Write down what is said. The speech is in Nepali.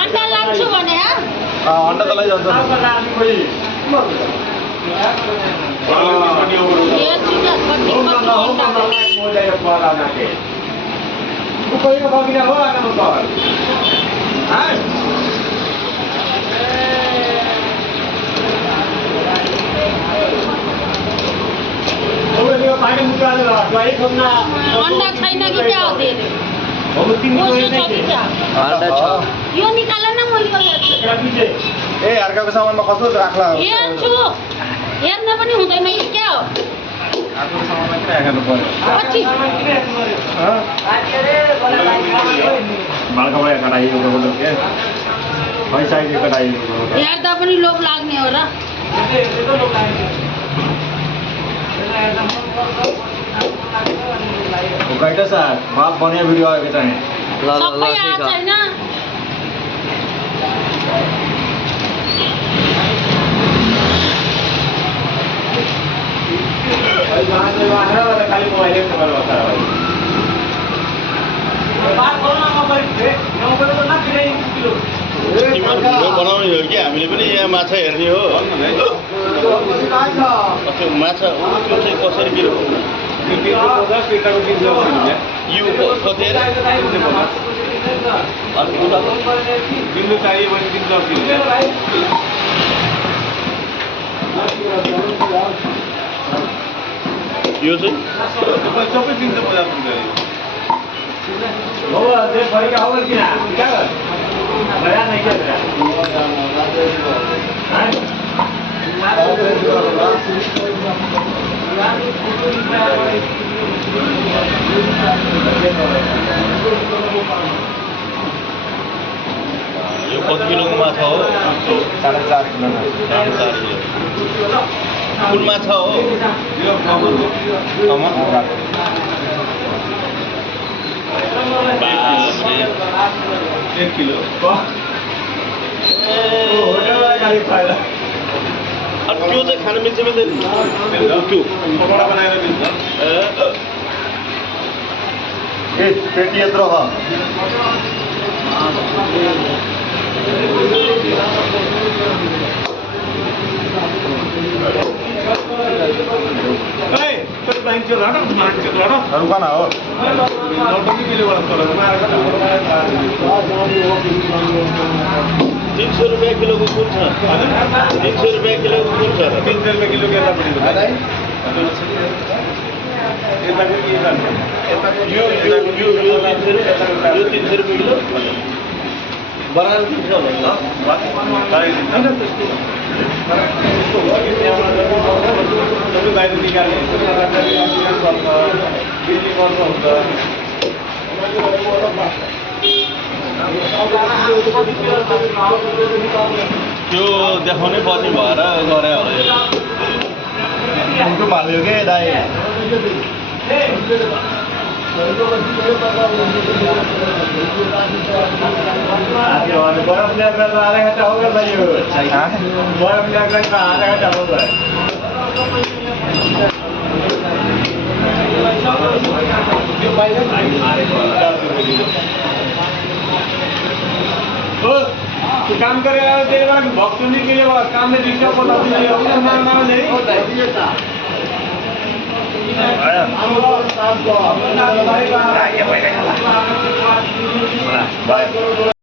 अन्डा लान्छु भने अन्डा त लैजान्छ अन्डा छैन कि क्या हो यो निकाल न म यो ए अर्काको सामानमा कसो राख्ला हेर्छु हेर्न पनि हुँदैन कि क्या हो अर्काको सामानमा किन राख्नु पर्यो बालकबाट कटाइयो बोल्नु के पैसा कटाइयो हेर्दा पनि लोभ लाग्ने हो र उकाइटा सर बाप बनिया भिडियो आएको चाहिँ सबै आएको छैन भिडियो बनाउने हो कि हामीले पनि यहाँ माछा हेर्ने हो माछा त्यो चाहिँ कसरी किलो यो कति चाहियो भने यो चाहिँ सबै दिन्छ बजार यो कति किलोको माछा हो 4.5 किलो 4.5 किलो कुन माछा हो 1 किलो त्यो चाहिँ खान मिल्छ मिल्दैन त्यो पकौडा बनाएर मिल्छ ए पेटी यत्रो हो रुका ना हो 300 रुपये किलो को कुन छ 300 रुपये किलो को कुन छ 300 रुपये किलो के यो 300 रुपये किलो बनाएर दिन्छ होला बाहिर निकाल्ने त्यो देखाउनै पर्ने भएर गरे होला उनको माल्यो के दाइ बर्फ लेकर आधा घंटा हो गया भाई बर्फ लेकर आधा घंटा हो गया तो काम करे तेरे बार भक्त सुनने के लिए काम में डिस्टर्ब होता है